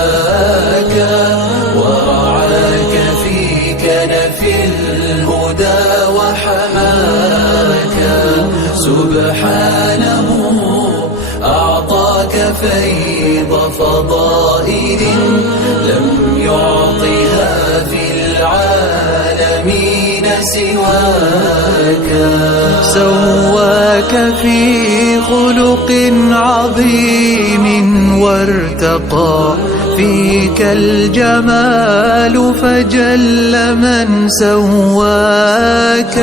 شفاك ورعاك في كنف الهدى وحماك. سبحانه أعطاك فيض فضائل لم يعطها في العالمين سواك. سواك في خلق عظيم وارتقى فيك الجمال فجل من سواك.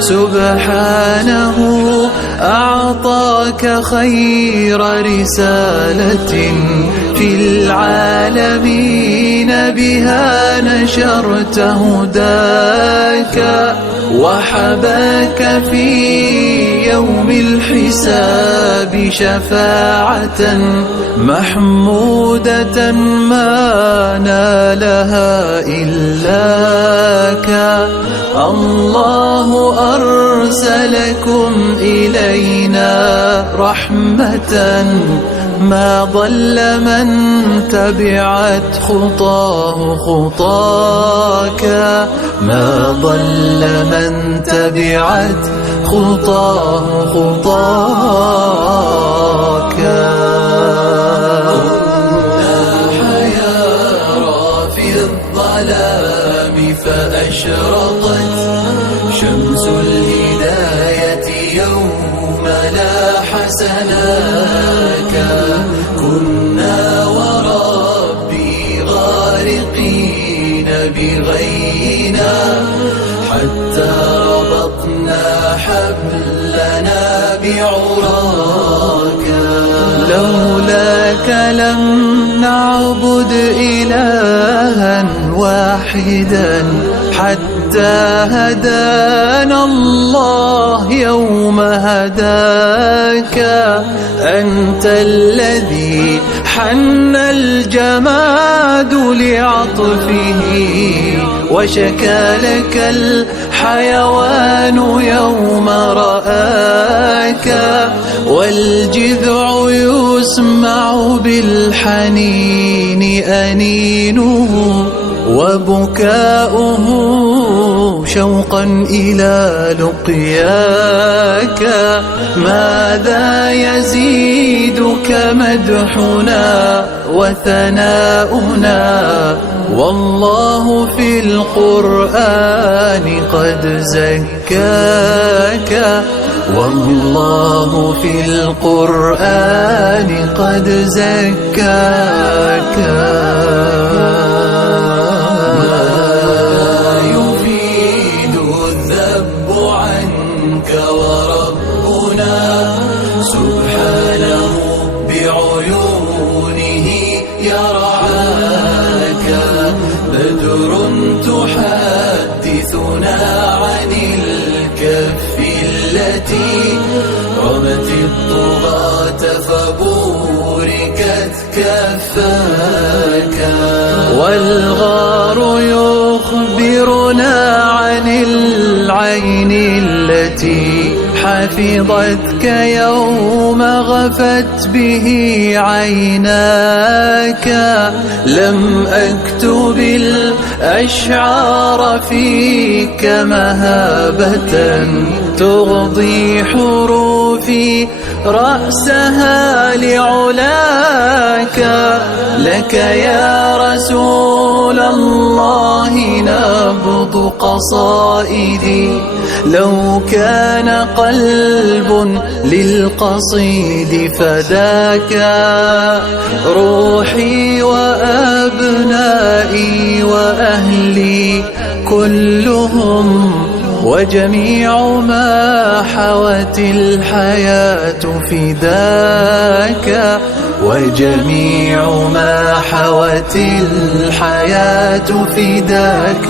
سبحانه أعطاك خير رسالة في العالمين بها نشرت هداك. وحباك في يوم الحساب شفاعة محمودة ما نالها إلاك. الله أرسلكم إلينا رحمة ما ضل من تبعت خطاه خطاك. ما ضل من تبعت خطاه خطاك. كنا حيارى في الظلام فأشرقت شمس الهداية يوم لاح سناك. كنا وربي غارقين بغينا حتى ربطنا حبلنا بعراك. لولاك لم نعبد إلها واحدا حتى هدانا الله يوم هداك. أنت الذي حن الجماد لعطفه وشكى لك الحيوان يوم رآك. والجذع يسمع بالحنين أنينه وبكاؤه شوقا إلى لقياك. ماذا يزيدك مدحنا وثناؤنا والله في القرآن قد زكاك. والله في القرآن قد زكاك. وربنا سبحانه بعيونه يرعاك. بدر تحدثنا عن الكف التي رمت الطغاة فبوركت كفاك. والغار يخبرنا عن العين التي حفظتك يوم غفت به عيناك. لم أكتب الأشعار فيك مهابة تغضي حروفي رأسها لعلاك. لك يا رسول الله نبض قصائدي لو كان قلب للقصيد فداك. روحي وأبنائي وأهلي كلهم وجميع ما حوت الحياة فداك. وجميع ما حوت الحياة فداك.